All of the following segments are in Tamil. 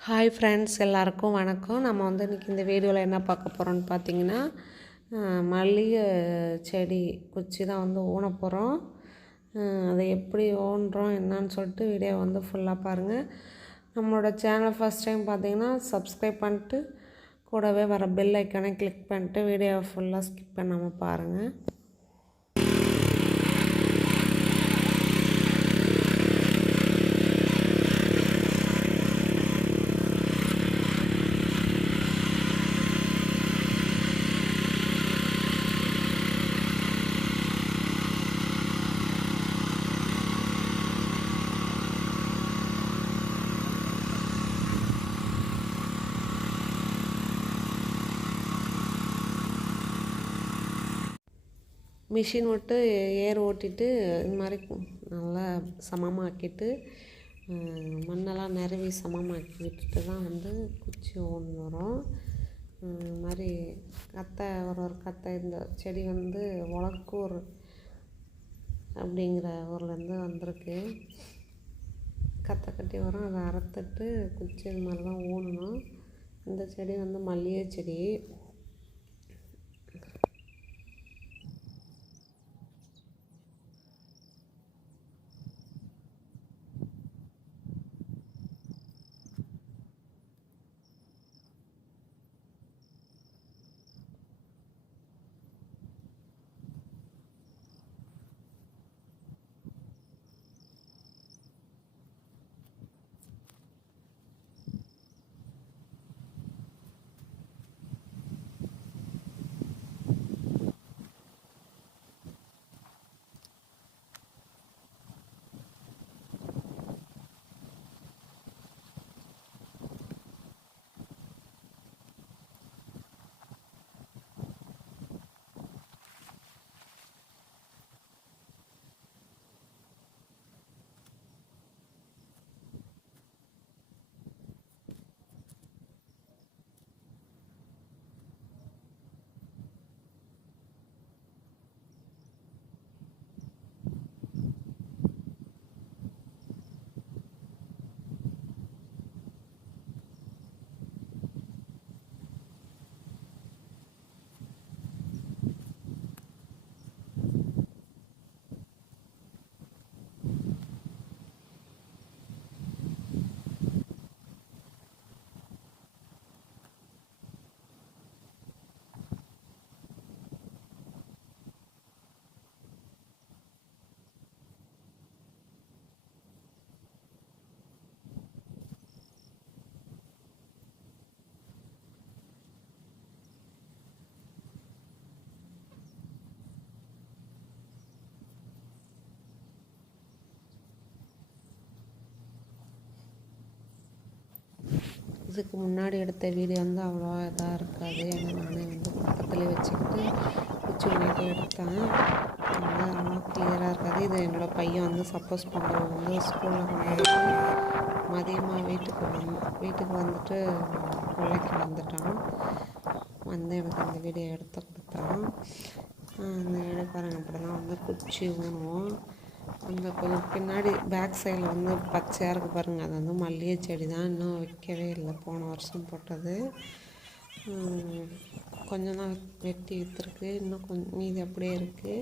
ஹாய் ஃப்ரெண்ட்ஸ் எல்லாருக்கும் வணக்கம். நம்ம வந்து இன்றைக்கி இந்த வீடியோவில் என்ன பார்க்க போகிறோம்னு பார்த்தீங்கன்னா மல்லிகை செடி குச்சி தான் வந்து ஊன போகிறோம் அதை எப்படி ஓன்றோம் என்னன்னு சொல்லிட்டு வீடியோ வந்து ஃபுல்லாக பாருங்கள் நம்மளோட சேனல் ஃபஸ்ட் டைம் பார்த்தீங்கன்னா சப்ஸ்கிரைப் பண்ணிட்டு கூடவே வர பெல் ஐக்கானை கிளிக் பண்ணிட்டு வீடியோவை ஃபுல்லாக ஸ்கிப் பண்ணாமல் பாருங்கள் மிஷின் விட்டு ஏர் ஓட்டிட்டு இது மாதிரி நல்லா சமமாக்கிட்டு மண்ணெல்லாம் நிறவி சமமாக்கி விட்டுட்டு தான் வந்து குச்சி ஊணின்னு வரும். இது மாதிரி கத்தை ஒரு ஒரு கத்தை இந்த செடி வந்து உலக்கூர் அப்படிங்கிற ஊர்லேருந்து வந்திருக்கு. கத்தை கட்டி வரும். அதை அறுத்துட்டு குச்சி இது மாதிரி தான் ஊனணும் இந்த செடி வந்து மல்லிகை செடி. இதுக்கு முன்னாடி எடுத்த வீடியோ வந்து அவ்வளோ இதாக இருக்காது. ஏன்னா நானே வந்து பக்கத்தில் வச்சுக்கிட்டு குச்சி பண்ணிட்டு எடுத்தேன். அதனால் அவ்வளோ கிளியராக இருக்காது. இது என்னோடய பையன் வந்து சப்போஸ் பண்ணுறவங்க வந்து ஸ்கூலில் கொண்டு மதியமாக வீட்டுக்கு வந்து வீட்டுக்கு வந்துட்டு கொள்ளைக்கு வந்துட்டான். வந்து எனக்கு அந்த வீடியோ எடுத்து கொடுத்தான். அந்த இந்த பாருங்கள் அப்படி தான் வந்து குச்சி ஊனுவோம் அந்த கொஞ்சம் பின்னாடி பேக் சைடில் வந்து பச்சையாக இருக்குது பாருங்கள் அது வந்து மல்லிகை செடி தான். இன்னும் வைக்கவே இல்லை. போன வருஷம் போட்டது. கொஞ்சம் தான் வெட்டி விற்றுருக்கு இன்னும் கொஞ்சம் மீதி அப்படியே இருக்குது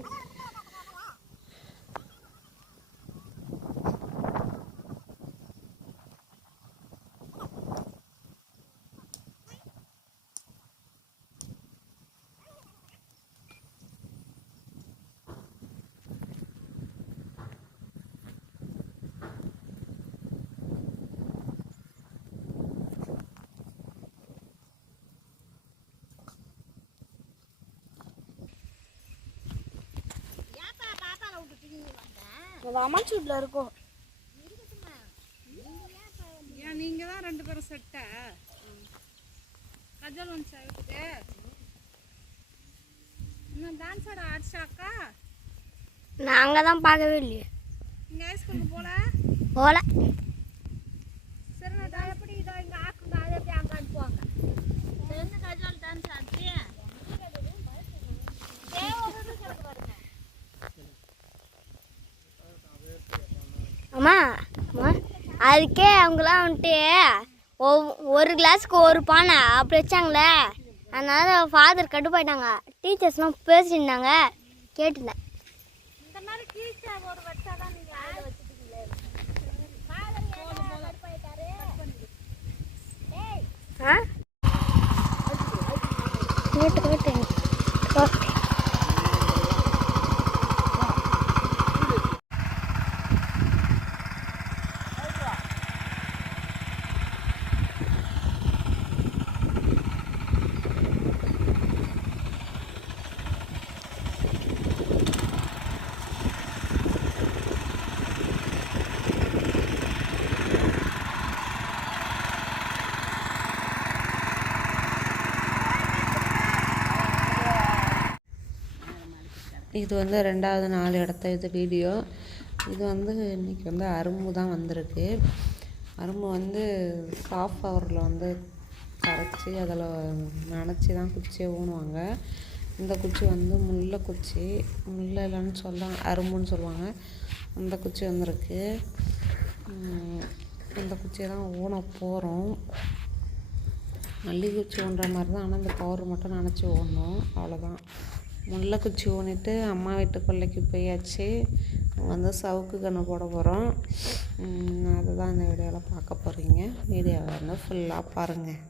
அது அம்மாச்சி வீட்டில் இருக்கும் ஏன் நீங்க தான் ரெண்டு பேரும் செட்டா கஜல் வந்துச்சா வீட்டுக்கு இன்னும் டான்ஸ் ஆட ஆடிச்சாக்கா நாங்கள் தான் பார்க்கவே இல்லையே. இங்க ஹைஸ்கூலுக்கு போல? போல. சரி நான் எப்படி இதோ இங்க ஆக்குங்க அதை எப்படி அங்க அனுப்புவாங்க கஜல் டான்ஸ் ஆச்சு அம்மா அம்மா. அதுக்கே அவங்களாம் வந்துட்டு ஒவ்- ஒரு கிளாஸுக்கு ஒரு பானை அப்படி வச்சாங்களே. அதனால ஃபாதர் கட்டுப்பாயிட்டாங்க. டீச்சர்ஸ்லாம் பேசியிருந்தாங்க கேட்டுருந்தேன் இந்த மாதிரி கீழ்ச்சா ஒரு வச்சாதான் நீங்க ஆளை வச்சுட்டீங்களே ஃபாதர் ஏன் கடுப்பாயிட்டாரு ஏய் ஆ கேட்டு கேட்டு ஓகே இது வந்து ரெண்டாவது நாலு இடத்த இது வீடியோ. இது வந்து இன்றைக்கி வந்து அரும்பு தான் வந்திருக்கு. அரும்பு வந்து சாஃப்ட் பவரில் வந்து கரைச்சி அதில் நனைச்சி தான் குச்சியை ஊனுவாங்க. இந்த குச்சி வந்து முல்லை குச்சி. முல்லை இல்லைன்னு சொல்ல அரும்புன்னு சொல்லுவாங்க. அந்த குச்சி வந்திருக்கு. அந்த குச்சியை தான் ஊன போகிறோம் மல்லிகை குச்சி ஊன்ற மாதிரி தான் ஆனால் இந்த பவுடர் மட்டும் நினச்சி ஊடணும் அவ்வளோதான் முல்லைக்குச்சி ஊனிட்டு அம்மா வீட்டு கொல்லைக்கு போயாச்சு. வந்து சவுக்கு கன்று போட போகிறோம் அதுதான் இந்த வீடியோவில் பார்க்க போகிறீங்க வீடியோவை வந்து ஃபுல்லாக பாருங்கள்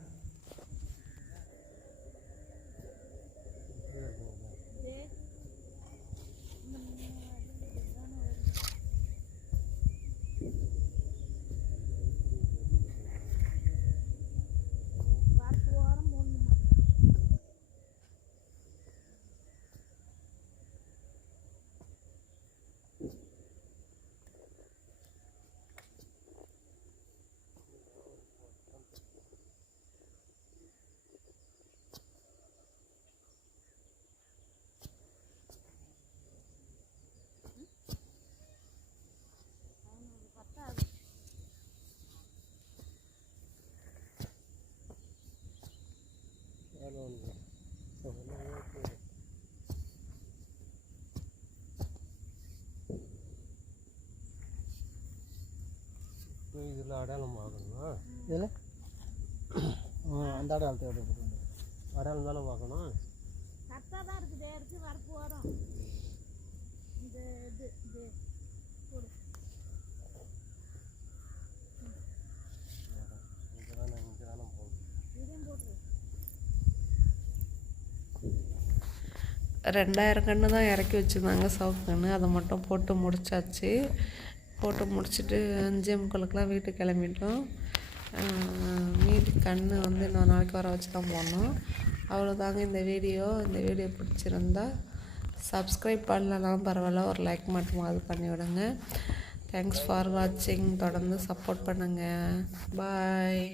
அடையாளம் பார்க்கணுமா இதில் அந்த அடையாளத்தை எப்படி போட்டு அடையாளம் தானே பார்க்கணும் கரெக்டாக தான் இருக்குது வரப்பு வரும் இந்த இது இது. ரெண்டாயிரம் கன்று தான் இறக்கி வச்சுருந்தாங்க சவுக்கு கன்று. அதை மட்டும் போட்டு முடிச்சாச்சு. போட்டு முடிச்சுட்டு அஞ்சே முக்காலுக்கெலாம் வீட்டுக்கு கிளம்பிட்டோம். மீட்டு கண் வந்து இன்னொரு நாளைக்கு வர வச்சு தான் போனோம் அவ்வளோதாங்க இந்த வீடியோ. இந்த வீடியோ பிடிச்சிருந்தா சப்ஸ்கிரைப் பண்ணலாம் பரவாயில்ல ஒரு லைக் மட்டும் அது பண்ணி விடுங்க தேங்க்ஸ் ஃபார் வாட்சிங் தொடர்ந்து சப்போர்ட் பண்ணுங்கள் பாய்